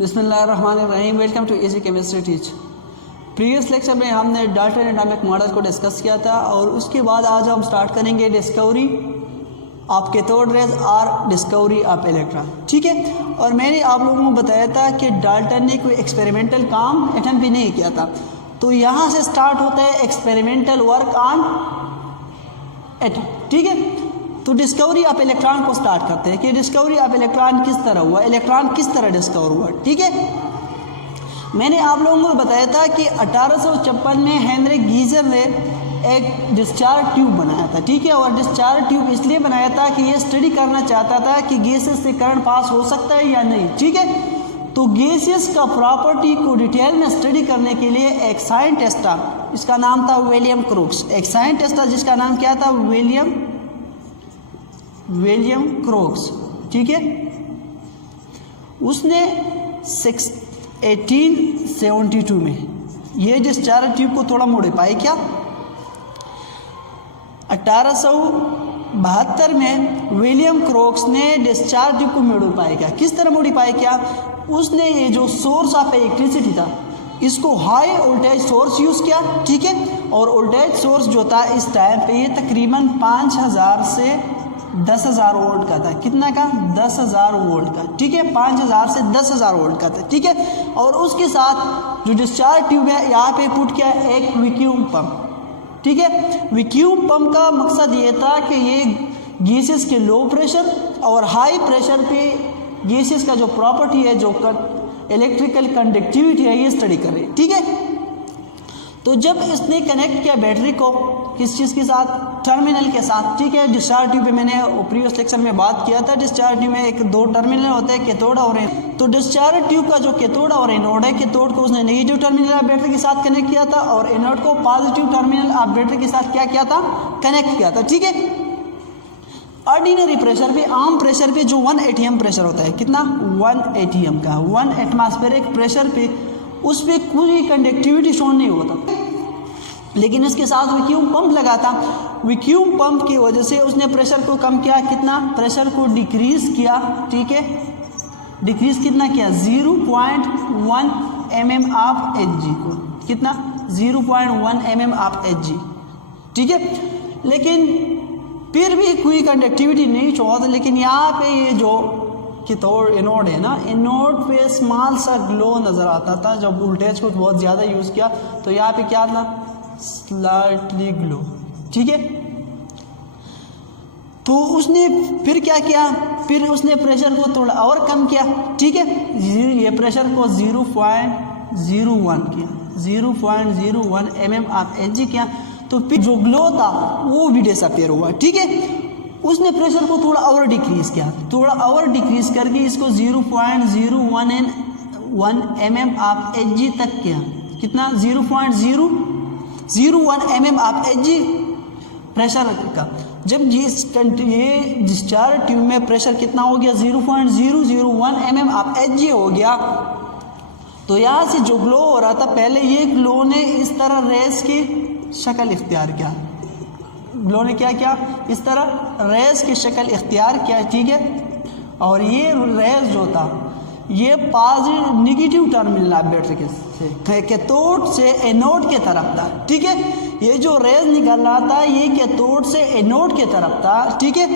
बिस्मिल्लाहिर्रहमानिर्रहीम। Welcome to easy chemistry teach. Previous lecture में हमने डाल्टन एटॉमिक मॉडल को डिस्कस किया था और उसके बाद आज हम स्टार्ट करेंगे डिस्कवरी ऑफ कैथोड रेज और डिस्कवरी ऑफ इलेक्ट्रॉन। ठीक है, और मैंने आप लोगों को बताया था कि डाल्टन ने कोई एक्सपेरिमेंटल काम अटेम्प्ट भी नहीं किया था। तो यहाँ से स्टार्ट होता है एक्सपेरिमेंटल वर्क ऑन एटम। ठीक है, तो डिस्कवरी ऑफ इलेक्ट्रॉन को स्टार्ट करते हैं कि डिस्कवरी ऑफ इलेक्ट्रॉन किस तरह हुआ, इलेक्ट्रॉन किस तरह डिस्कवर हुआ। ठीक है, मैंने आप लोगों को बताया था कि 1856 में हेनरी गीजर ने एक डिस्चार्ज ट्यूब बनाया था। ठीक है, और डिस्चार्ज ट्यूब इसलिए बनाया था कि ये स्टडी करना चाहता था कि गैसेस से करंट पास हो सकता है या नहीं। ठीक है, तो गैसेस का प्रॉपर्टी को डिटेल में स्टडी करने के लिए एक साइंटिस्ट था, इसका नाम था विलियम क्रोक्स। एक साइंटिस्ट था जिसका नाम क्या था, विलियम क्रोक्स। ठीक है, उसने 1872 में ये डिस्चार्ज ट्यूब को थोड़ा मॉडिफाई किया। 1872 में विलियम क्रोक्स ने डिस्चार्ज ट्यूब को मॉडिफाई किया। किस तरह मॉडिफाई किया, उसने ये जो सोर्स ऑफ इलेक्ट्रिसिटी था इसको हाई वोल्टेज सोर्स यूज़ किया। ठीक है, और वोल्टेज सोर्स जो था इस टाइम पे ये तकरीबन 5000 से 10,000 वोल्ट का था। कितना का, 10,000 वोल्ट का। ठीक है, 5000 से 10,000 वोल्ट का था। ठीक है, और उसके साथ जो डिस्चार्ज ट्यूब है यहाँ पे पुट किया एक वैक्यूम पंप। ठीक है, वैक्यूम पंप का मकसद ये था कि ये गैसेस के लो प्रेशर और हाई प्रेशर पे गैसेस का जो प्रॉपर्टी है, जो इलेक्ट्रिकल कंडक्टिविटी है, ये स्टडी कर रही है। ठीक है, तो जब इसने कनेक्ट किया बैटरी को किस चीज़ के साथ, टर्मिनल के साथ। ठीक है, डिस्चार्ज ट्यूब पे मैंने प्रीवियस लेक्चर में बात किया था, डिस्चार्ज ट्यूब में एक दो टर्मिनल होते हैं, कैथोड और एनोड। तो डिस्चार्ज ट्यूब का जो कैथोड और एनोड है, कैथोड को उसने नेगेटिव टर्मिनल ऑफ बैटरी के साथ कनेक्ट किया था और एनोड को पॉजिटिव टर्मिनल ऑफ बैटरी के साथ क्या किया था, कनेक्ट किया था। ठीक है, ऑर्डिनरी प्रेशर पे, आम प्रेशर पे जो 1 ATM प्रेशर होता है, कितना, 1 ATM का, 1 एटमॉस्फेरिक प्रेशर पे, उस पर कोई कंडक्टिविटी शो नहीं होता। लेकिन इसके साथ वैक्यूम पंप लगा था। वैक्यूम पंप की वजह से उसने प्रेशर को कम किया। कितना, प्रेशर को डिक्रीज किया। ठीक है, डिक्रीज कितना किया, 0.1 mm ऑफ Hg को। कितना, 0.1 mm ऑफ Hg। ठीक है, लेकिन फिर भी कोई कंडक्टिविटी नहीं शो होता। लेकिन यहाँ पे ये जो कैथोड एनोड है ना, एनोड पे स्मॉल सा ग्लो नज़र आता था। जब वोल्टेज को बहुत ज़्यादा यूज़ किया तो यहाँ पे क्या था, स्लाइटली ग्लो। ठीक है, तो उसने फिर क्या किया, फिर उसने प्रेशर को थोड़ा और कम किया। ठीक है, ये प्रेशर को 0.01 किया, 0.01 mm ऑफ Hg किया। तो फिर जो ग्लो था वो भी डिसअपीयर हुआ। ठीक है, उसने प्रेशर को थोड़ा और डिक्रीज किया, थोड़ा और डिक्रीज करके इसको 0.01 mm ऑफ Hg तक किया। कितना, 0.001 mm ऑफ Hg प्रेशर का। जब ये डिस्चार्ज ट्यूब में प्रेशर कितना हो गया, 0.001 mm ऑफ Hg हो गया, तो यहाँ से जो ग्लो हो रहा था, पहले ये ग्लो ने इस तरह रेस की शक्ल इख्तियार किया। ग्लो ने क्या किया, इस तरह रेस की शक्ल इख्तियार किया। ठीक है, और ये रेस जो था ये positive negative terminal of battery के कैथोड से एनोड के तरफ था। ठीक है, ये जो रेस निकल रहा था ये कैथोड से एनोड के तरफ था। ठीक है,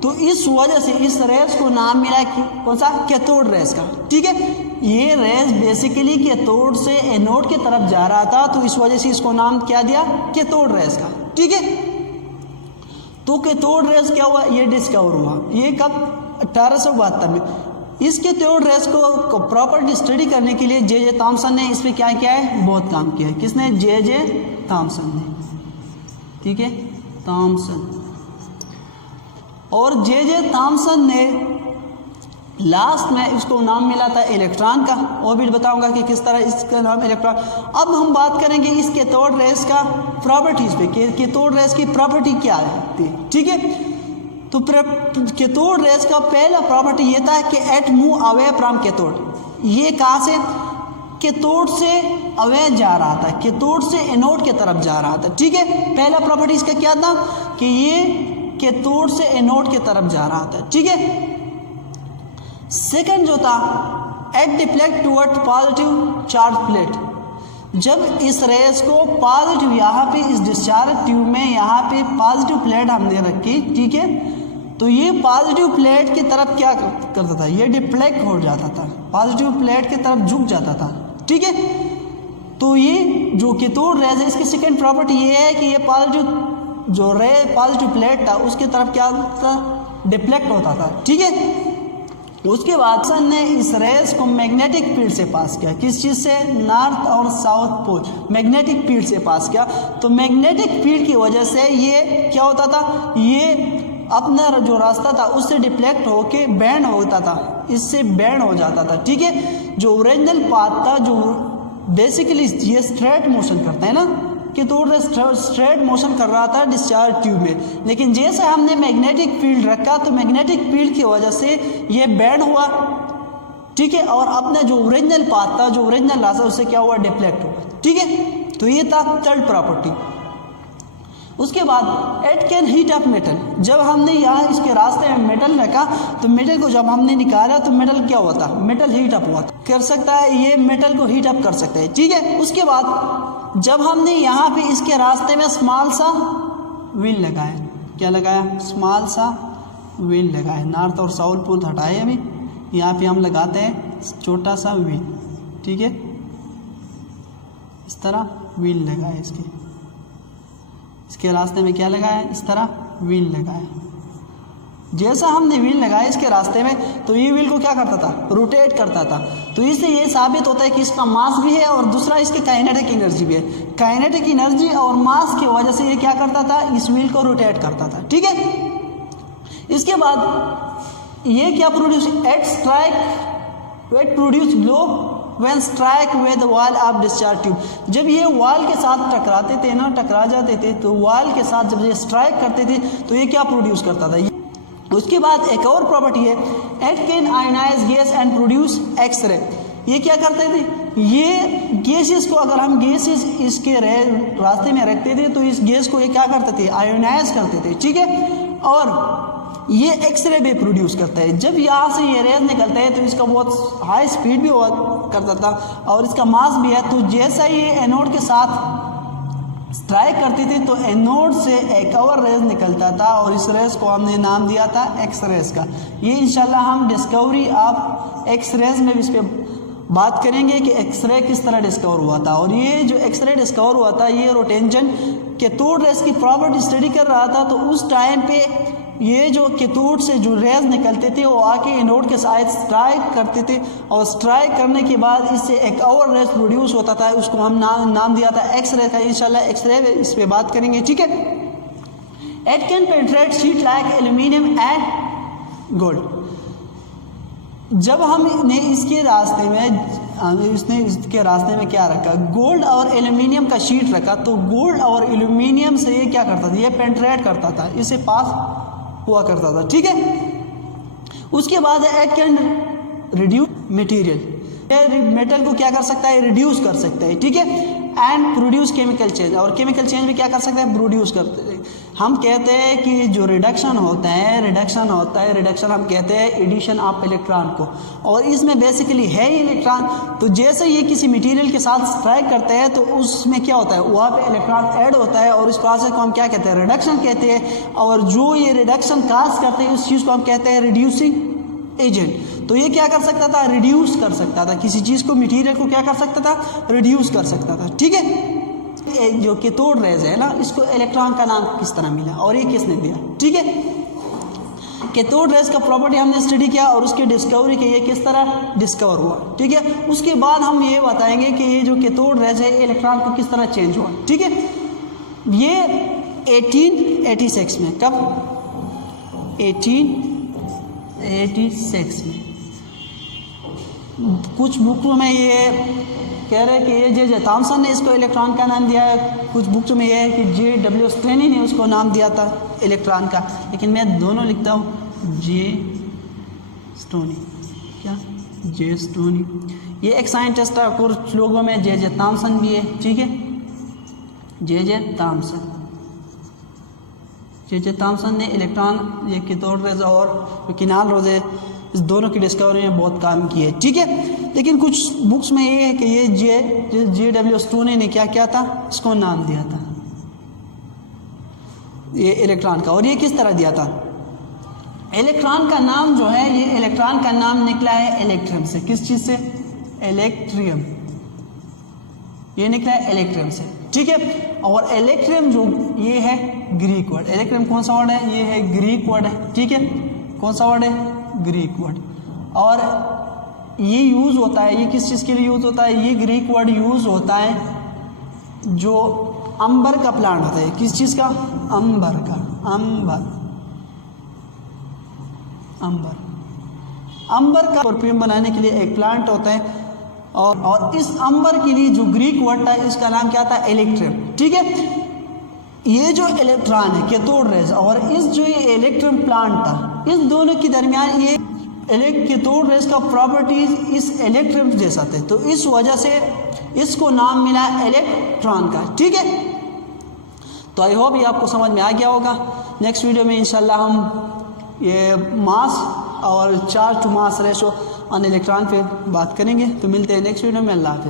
तो इस वजह से इस रेस को नाम मिला कि कौन सा, कैथोड रेस का। ठीक है, ये रेस बेसिकली कैथोड से एनोड के तरफ जा रहा था, तो इस वजह से इसको नाम क्या दिया, कैथोड रेस का। ठीक है, तो कैथोड रेस क्या हुआ, ये डिस्कवर हुआ। ये कब, 1872 में। इस कैथोड रेस को प्रॉपर्टी स्टडी करने के लिए जे थॉमसन ने इस पर क्या किया है, बहुत काम किया है। किसने, जे थॉमसन ने। ठीक है, थॉमसन। और जे थॉमसन ने लास्ट में इसको नाम मिला था इलेक्ट्रॉन का, और भी बताऊंगा कि किस तरह इसका नाम इलेक्ट्रॉन। अब हम बात करेंगे इस कैथोड रेस का प्रॉपर्टीज पे, कैथोड रेस की प्रॉपर्टी क्या है। ठीक है, तो कैथोड रेस का पहला प्रॉपर्टी ये था कि it move away from cathode. ये कहाँ से, कैथोड से अवे जा रहा था, कैथोड से एनोड की तरफ जा रहा था। ठीक है, पहला प्रॉपर्टी इसका क्या था कि ये कैथोड से एनोड की तरफ जा रहा था। ठीक है, सेकंड जो था it deflect toward positive charge plate, जब इस रेस को पॉजिटिव यहाँ पे इस डिस्चार्ज ट्यूब में यहाँ पे पॉजिटिव प्लेट हमने रखी, ठीक है, तो ये पॉजिटिव प्लेट की तरफ क्या करता था, ये डिफ्लेक्ट हो जाता था, पॉजिटिव प्लेट की तरफ झुक जाता था, ठीक है। तो ये जो कैथोड रेज है इसकी सेकेंड प्रॉपर्टी ये है कि ये पॉजिटिव जो रे पॉजिटिव प्लेट था उसकी तरफ क्या था, डिफ्लेक्ट होता था, ठीक है। उसके बाद सन ने इस रेस को मैग्नेटिक फील्ड से पास किया, किस चीज़ से, नॉर्थ और साउथ पोल, मैग्नेटिक फील्ड से पास किया। तो मैग्नेटिक फील्ड की वजह से ये क्या होता था, ये अपना जो रास्ता था उससे डिफ्लेक्ट होके बैंड होता था, इससे बैंड हो जाता था, ठीक है। जो ओरिजिनल पाथ था, जो बेसिकली ये स्ट्रेट मोशन करता है ना, कैथोड रे स्ट्रेट मोशन कर रहा था डिस्चार्ज ट्यूब में, लेकिन जैसे हमने मैग्नेटिक फील्ड रखा तो मैग्नेटिक फील्ड की वजह से ये बैंड हुआ, ठीक है, और अपना जो ओरिजिनल पाथ था, जो ओरिजिनल रास्ता, उससे क्या हुआ, डिफ्लेक्ट हुआ, ठीक है। तो ये था थर्ड प्रॉपर्टी। उसके बाद it can heat up metal, जब हमने यहाँ इसके रास्ते में मेटल रखा तो मेटल को जब हमने निकाला तो मेटल क्या होता, मेटल हीट अप हुआ कर सकता है, ये मेटल को हीट अप कर सकता है, ठीक है। उसके बाद जब हमने यहाँ पे इसके रास्ते में स्मॉल सा व्हील लगाया, क्या लगाया, स्मॉल सा व्हील लगाया, नॉर्थ और साउथ पोल हटाए, अभी यहाँ पे हम लगाते हैं छोटा सा व्हील, ठीक है, इस तरह व्हील लगाया, इसके रास्ते में क्या लगाया, इस तरह व्हील लगाया। जैसा हमने व्हील लगाया इसके रास्ते में तो ये व्हील को क्या करता था, रोटेट करता था। तो इससे ये साबित होता है कि इसका मास भी है और दूसरा इसकी काइनेटिक एनर्जी भी है। काइनेटिक एनर्जी और मास की वजह से ये क्या करता था, इस व्हील को रोटेट करता था, ठीक है। इसके बाद ये क्या produce, it strike wet produce blow when strike with wall of discharge tube, जब ये वॉल के साथ टकराते थे ना, टकरा जाते थे, तो वॉल के साथ जब ये स्ट्राइक करते थे तो ये क्या प्रोड्यूस करता था। उसके बाद एक और प्रॉपर्टी है, it can ionize gas and produce x ray, ये क्या करते थे, ये गैसेस को अगर हम गैसेस इसके रास्ते में रखते थे तो इस गैस को ये क्या करते थे, आयोनाइज करते थे, ठीक है, और ये एक्सरे भी प्रोड्यूस करता है। जब यहाँ से ये रेज निकलता है तो इसका बहुत हाई स्पीड भी हुआ करता था और इसका मास भी है। तो जैसा ये एनोड के साथ स्ट्राइक करती थी तो एनोड से एक और रेज निकलता था और इस रेज को हमने नाम दिया था एक्स रेज का। ये इंशाल्लाह हम डिस्कवरी ऑफ एक्स रेज में भी इस पर बात करेंगे कि एक्सरे किस तरह डिस्कवर हुआ था। और ये जो एक्सरे डिस्कवर हुआ था ये रोटेंजन कैथोड रेज की प्रॉपर्टी स्टडी कर रहा था। तो उस टाइम पे ये जो कैथोड से जो रेज निकलते थे वो आके एनोड के साथ स्ट्राइक करते थे और स्ट्राइक करने के बाद इससे एक और रेज प्रोड्यूस होता था, उसको हम नाम दिया था एक्स रे का। इंशाल्लाह एक्स रे इस पे बात करेंगे, ठीक है। It can penetrate sheet like aluminium and gold, जब हमने इसके रास्ते में क्या रखा, गोल्ड और एल्यूमिनियम का शीट रखा, तो गोल्ड और एल्यूमिनियम से ये क्या करता था, ये पेनिट्रेट करता था, इसे पास हुआ करता था, ठीक है। उसके बाद it can reduce material, metal को क्या कर सकता है, रिड्यूस कर सकता है, ठीक है। एंड प्रोड्यूस केमिकल चेंज, और केमिकल चेंज भी क्या कर सकते हैं, प्रोड्यूस करते हैं। हम कहते हैं कि जो रिडक्शन होता है रिडक्शन हम कहते हैं एडिशन ऑफ इलेक्ट्रॉन को, और इसमें बेसिकली है ही इलेक्ट्रॉन। तो जैसे ये किसी मटेरियल के साथ स्ट्राइक करते हैं तो उसमें क्या होता है, वहाँ पे इलेक्ट्रॉन ऐड होता है और इस प्रोसेस को हम क्या कहते हैं, रिडक्शन कहते हैं। और जो ये रिडक्शन काज करते हैं उस चीज़ को हम कहते हैं रिड्यूसिंग एजेंट। तो ये क्या कर सकता था, रिड्यूस कर सकता था किसी चीज़ को, मटेरियल को क्या कर सकता था, रिड्यूस कर सकता था, ठीक है। जो कैथोड रेज है ना, इसको इलेक्ट्रॉन का नाम किस तरह मिला और ये किसने दिया, ठीक है। कैथोड रेज का प्रॉपर्टी हमने स्टडी किया और उसकी डिस्कवरी की, ये किस तरह डिस्कवर हुआ, ठीक है। उसके बाद हम ये बताएंगे कि ये जो कैथोड रेज है इलेक्ट्रॉन को किस तरह चेंज हुआ, ठीक है। ये 1886 में, कब, 1886 में। कुछ बुकों में ये कह रहे हैं कि ये जे थॉमसन ने इसको इलेक्ट्रॉन का नाम दिया है, कुछ बुक्स में ये है कि J.W. स्ट्रेनी ने उसको नाम दिया था इलेक्ट्रॉन का, लेकिन मैं दोनों लिखता हूँ J. स्टोनी, क्या J. स्टोनी। ये एक साइंटिस्ट है, कुछ लोगों में J.J. थॉमसन भी है, ठीक है, J.J. थॉमसन ने इलेक्ट्रॉन, ये कैथोड रेज और किनाल रोज है, इस दोनों की डिस्कवरी में बहुत काम की है, ठीक है। लेकिन कुछ बुक्स में ये है कि ये JW स्टोनी ने क्या किया था, इसको नाम दिया था ये इलेक्ट्रॉन का। और ये किस तरह दिया था, इलेक्ट्रॉन का नाम जो है, ये इलेक्ट्रॉन का नाम निकला है इलेक्ट्रियम से। किस चीज से, इलेक्ट्रियम, ये निकला है इलेक्ट्रियम से, ठीक है। और इलेक्ट्रियम जो ये है ग्रीक वर्ड, इलेक्ट्रियम कौन सा वर्ड है, ये है ग्रीक वर्ड है, ठीक है। कौन सा वर्ड है, ग्रीक वर्ड। और ये यूज होता है, ये किस चीज के लिए यूज होता है, ये ग्रीक वर्ड यूज होता है जो अंबर का प्लांट होता है। किस चीज का, अंबर का, अंबर का परफ्यूम बनाने के लिए एक प्लांट होता है। और इस अंबर के लिए जो ग्रीक वर्ड था, इसका नाम क्या था, इलेक्ट्रियम, ठीक है। ये जो इलेक्ट्रॉन है कैथोड रेज और इस जो ये इलेक्ट्रियम प्लांट था, इस दोनों के दरमियान ये कैथोड रेज का प्रॉपर्टीज इस इलेक्ट्रियम जैसा थे, तो इस वजह से इसको नाम मिला इलेक्ट्रॉन का, ठीक है। तो आई होप ये आपको समझ में आ गया होगा। नेक्स्ट वीडियो में इंशाल्लाह हम ये मास और charge to mass ratio on electron पे बात करेंगे। तो मिलते हैं नेक्स्ट वीडियो में। अल्लाह हाफिज़।